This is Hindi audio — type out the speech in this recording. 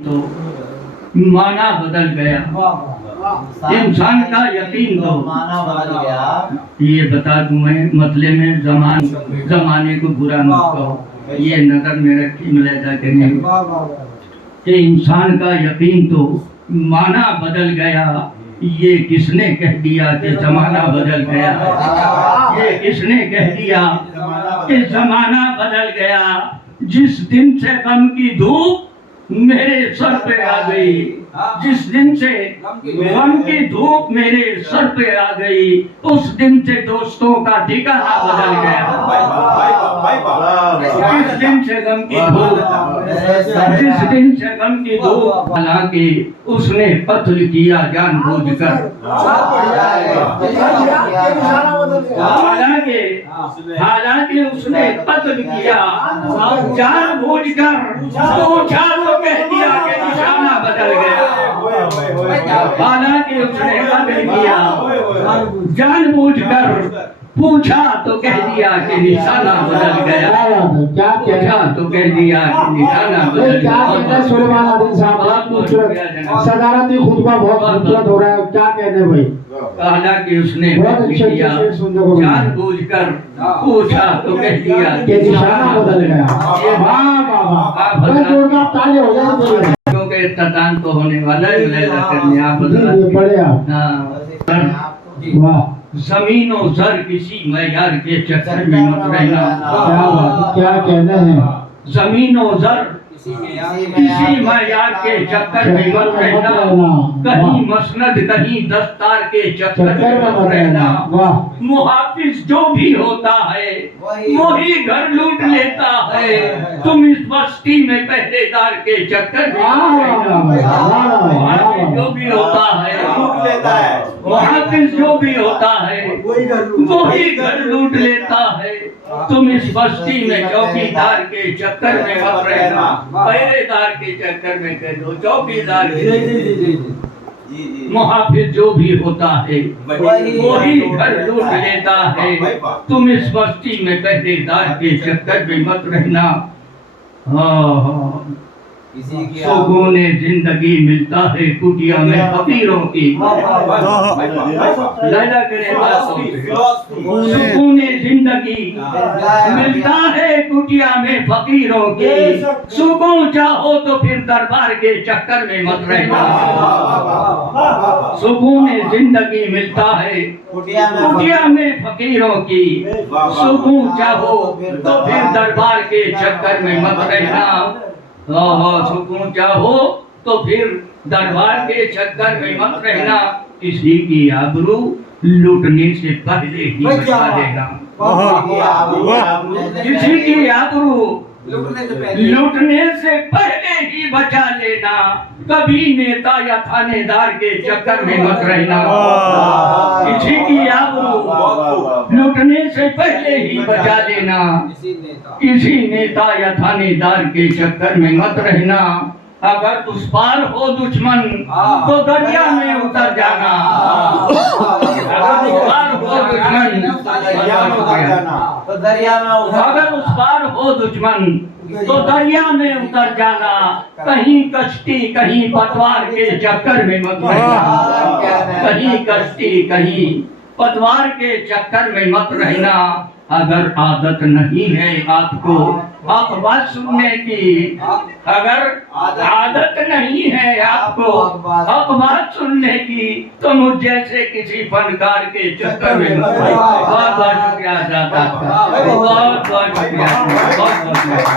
तो माना बदल गया। इंसान का यकीन तो माना बदल गया। ये बता दूं मैं मतले में जमाने को बुरा मत कहो, ये नजर में रखी मिलेगा कि नहीं कि इंसान का यकीन तो माना बदल गया। ये किसने कह दिया कि जमाना बदल गया? ये किसने कह दिया कि जमाना बदल गया? जिस दिन से गम की धूप मेरे सर पे आ गई, जिस दिन से गम की धूप मेरे सर पे आ गई, उस दिन से दोस्तों का ठिकाना बदल गया। जिस दिन से गम की धूप, जिस दिन से गम की धूप, हालांकि उसने कत्ल किया जानबूझकर, हालांकि उसने कत्ल किया जानबूझकर। पूछा तो कह दिया कि निशाना बदल गया। हालांकि उसने कत्ल किया जानबूझकर। पूछा तो कह दिया कि निशाना बदल गया। क्या पूछा तो कह दिया कि निशाना बदल गया। सुलेमान आदिल साहब बहुत खूबसूरत सदारती खुतबा बहुत खूबसूरत हो रहा है। क्या कहते भाई? हालांकि उसने बहुत अच्छे किया जानबूझकर। पूछा तो कह दिया कि निशाना बदल गया। वाह वाह वाह, बस जोरदार ताली हो जाए। क्योंकि इख्तिताम तो होने वाला है, लैला करने आप बढ़िया। वाह, जमीन और जर किसी मैयार के चक्कर में मत रहना। क्या बात, क्या कहना है? जमीन और जर किसी मैयार के चक्कर में मत रहना। कहीं मसनद कहीं दस्तार के चक्कर में मत रहना। मुहाफिज जो भी होता है वही घर लूट लेता है। तुम इस बस्ती में पहरेदार के चक्कर में मुहाफिज जो भी होता है, मुहाफिज जो भी होता है वही घर लूट लेता है। तुम इस बस्ती में चौकीदार के चक्कर में मत रहना। पहरेदार के चक्कर में कह दो चौकीदार के। मुहाफिज जो भी होता है वही घर लूट लेता है। तुम इस बस्ती में पहरेदार के चक्कर में मत रहना। सुकून जिंदगी मिलता है कुटिया में फकीरों की। लैला करे सुकून जिंदगी मिलता है कुटिया में फकीरों की। सुकून चाहो तो फिर दरबार के चक्कर में मत रहना। सुकून जिंदगी मिलता है कुटिया में फकीरों की। सुकून चाहो तो फिर दरबार के चक्कर में मत रहना। सुकून चाहो तो फिर दरबार के चक्कर में मत रहना। किसी की आबरू लूटने से पहले ही बचा लेना। किसी की आबरू लूटने से पहले ही बचा लेना। कभी नेता या थानेदार के चक्कर में मत रहना। किसी की आबरू लूटने से पहले ही बचा लेना। किसी नेता या थानेदार के चक्कर में मत रहना। अगर उस पार हो दुश्मन तो दरिया में उतर जाना। अगर उस पार हो दुश्मन तो दरिया में, अगर उस पार हो दुश्मन तो दरिया में उतर जाना। कहीं कश्ती कहीं पतवार के चक्कर में मत रहना। कहीं कश्ती कहीं पतवार के चक्कर में मत रहना। अगर आदत नहीं है आपको अखबार सुनने की, अगर आदत नहीं है आपको अखबार सुनने की, तो मुझ जैसे किसी फनकार के चक्कर में बहुत बहुत शुक्रिया जाता है। बहुत बहुत शुक्रिया, बहुत बहुत शुक्रिया।